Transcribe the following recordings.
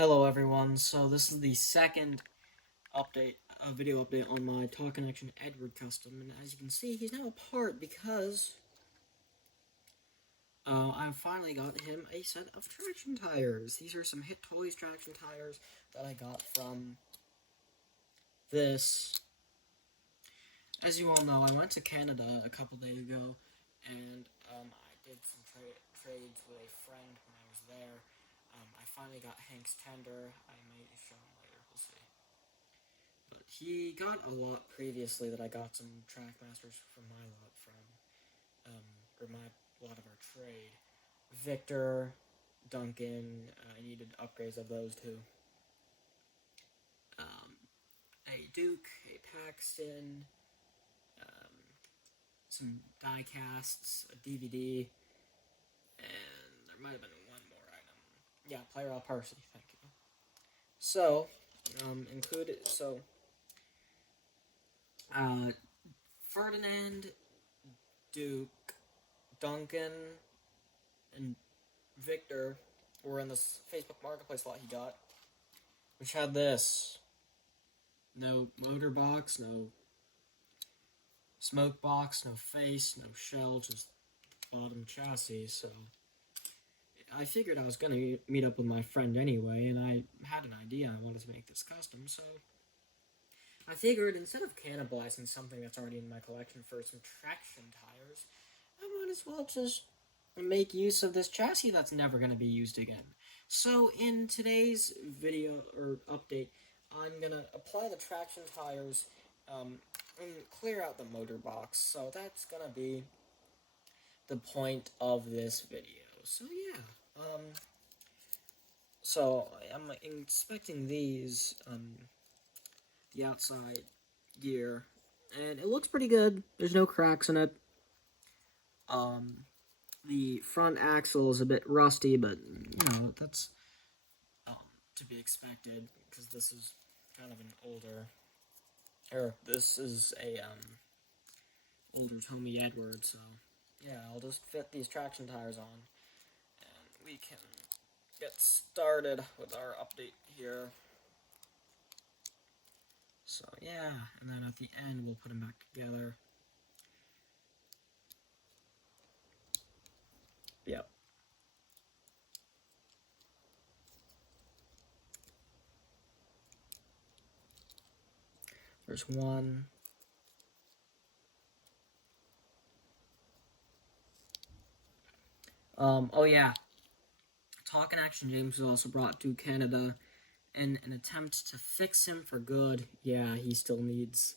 Hello everyone, so this is the second video update on my Talk Connection Edward custom, and as you can see, he's now apart because I finally got him a set of traction tires. These are some Hit Toys traction tires that I got from this. As you all know, I went to Canada a couple days ago, and I did some trades with a friend when I was there. I finally got Hank's tender. I may show him later, we'll see. But he got a lot previously that I got some Trackmasters from my lot lot of our trade. Victor, Duncan, I needed upgrades of those too. A Duke, a Paxton, some die casts, a DVD, and there might have been one more item. Yeah, Player Al Parsley, thank you. So, Ferdinand, Duke, Duncan, and Victor were in this Facebook Marketplace lot he got, which had this. No motor box, no smoke box, no face, no shell, just bottom chassis, so I figured I was going to meet up with my friend anyway, and I had an idea. I wanted to make this custom, so I figured instead of cannibalizing something that's already in my collection for some traction tires, I might as well just make use of this chassis that's never going to be used again. So in today's video, or update, I'm going to apply the traction tires and clear out the motor box. So that's going to be the point of this video. So yeah, so I'm inspecting these, the outside gear, and it looks pretty good. There's no cracks in it. The front axle is a bit rusty, but, you know, that's to be expected, because this is kind of an older, this is a, older Tommy Edward, so, yeah, I'll just fit these traction tires on, and we can get started with our update here. So, yeah, and then at the end, we'll put them back together. Yep. There's one. Oh yeah. Talk and Action James was also brought to Canada in an attempt to fix him for good. Yeah, he still needs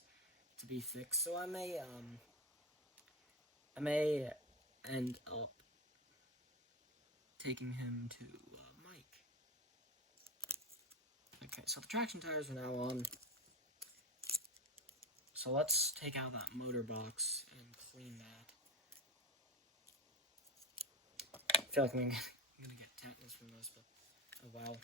to be fixed. So I may end up taking him to Mike. Okay, so the traction tires are now on. So let's take out that motor box and clean that. I feel like I'm gonna get tetanus from this, but oh well.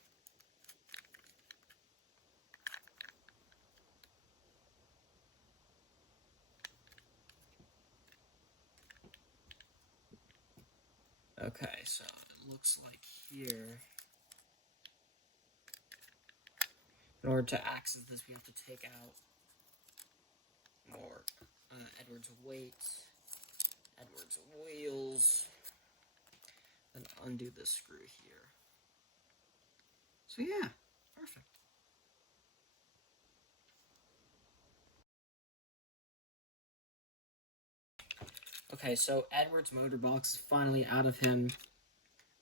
Okay, so it looks like here, in order to access this, we have to take out more Edward's weights, Edward's wheels, then undo the screw here. So yeah, perfect. Okay, so Edward's motor box is finally out of him.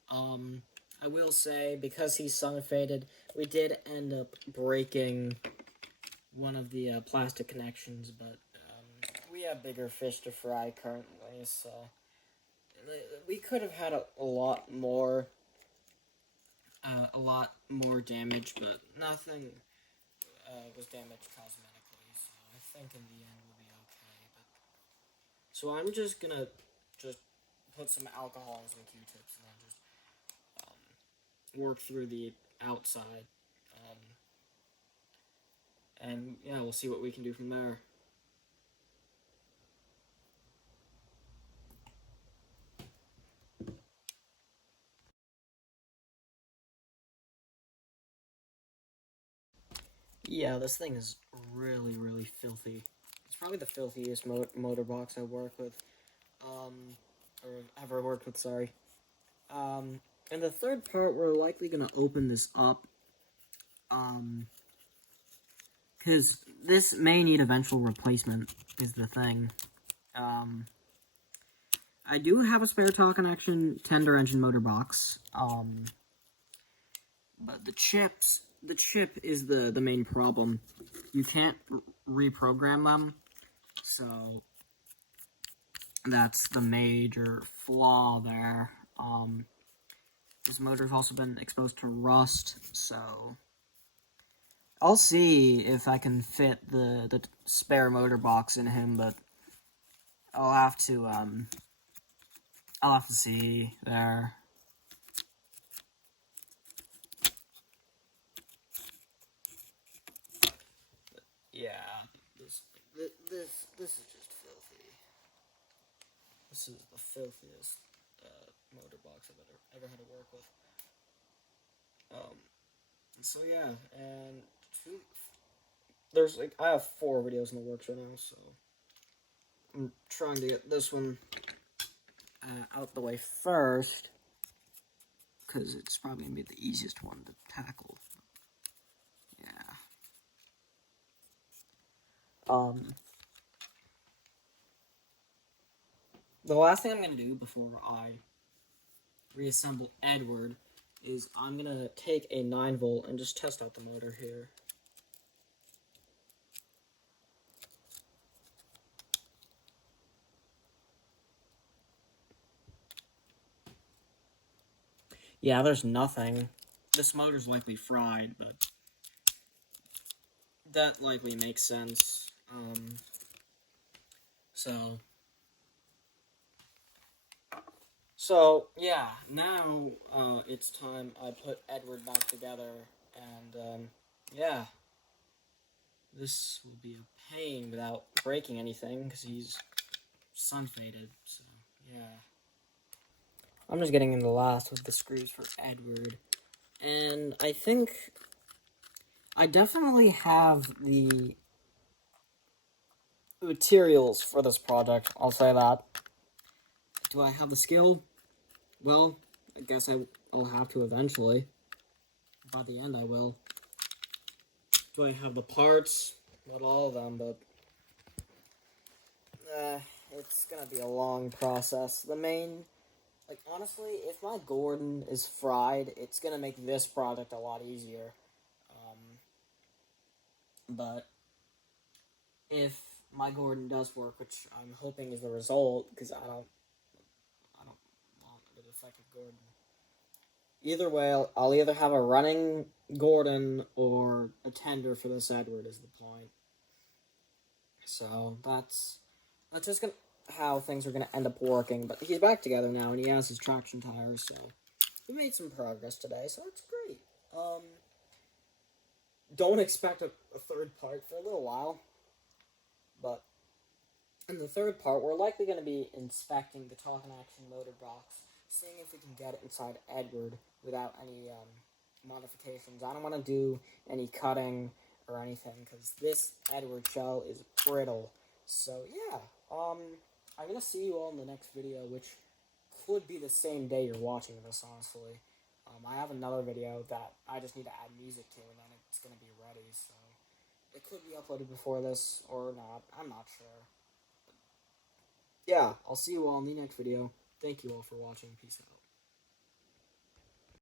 I will say, because he's sun faded, we did end up breaking one of the plastic connections, but we have bigger fish to fry currently, so we could have had a lot more damage, but nothing was damaged cosmetically, so I think in the end we'll be okay. So I'm just gonna put some alcohol and some Q-tips and then just work through the outside, and yeah, we'll see what we can do from there. Yeah, this thing is really, really filthy. It's probably the filthiest motor box I work with, or ever worked with, sorry. And the third part, we're likely gonna open this up, because this may need eventual replacement, is the thing. I do have a spare talk connection tender engine motor box, but the chip is the main problem. You can't reprogram them, so that's the major flaw there. This motor's also been exposed to rust, so I'll see if I can fit the spare motor box in him, but I'll have to see there. Yeah, this is just filthy. This is the filthiest motor box I've ever had to work with. So yeah, and there's like I have 4 videos in the works right now, so I'm trying to get this one out the way first, because it's probably gonna be the easiest one to tackle. Yeah. The last thing I'm gonna do before I reassemble Edward is I'm gonna take a 9-volt and just test out the motor here. Yeah, there's nothing. This motor's likely fried, but that likely makes sense. So yeah, now it's time I put Edward back together, and yeah, this will be a pain without breaking anything because he's sun faded. So yeah, I'm just getting into last with the screws for Edward, and I think I definitely have the materials for this project. I'll say that. Do I have the skill? Well, I guess I'll have to eventually. By the end, I will. Do I have the parts? Not all of them, but it's gonna be a long process. Like honestly, if my Gordon is fried, it's gonna make this product a lot easier. But if my Gordon does work, which I'm hoping is the result, because I don't want a defective Gordon. Either way, I'll either have a running Gordon or a tender for this Edward is the point. So that's just gonna how things are gonna end up working. But he's back together now, and he has his traction tires, so we made some progress today. So that's great. Don't expect a third part for a little while, but in the third part, we're likely going to be inspecting the talk and action motor box, seeing if we can get it inside Edward without any modifications. I don't want to do any cutting or anything because this Edward shell is brittle. So yeah, I'm going to see you all in the next video, which could be the same day you're watching this, honestly. I have another video that I just need to add music to, and then it's going to be ready, so it could be uploaded before this or not. I'm not sure. Yeah, I'll see you all in the next video. Thank you all for watching. Peace out.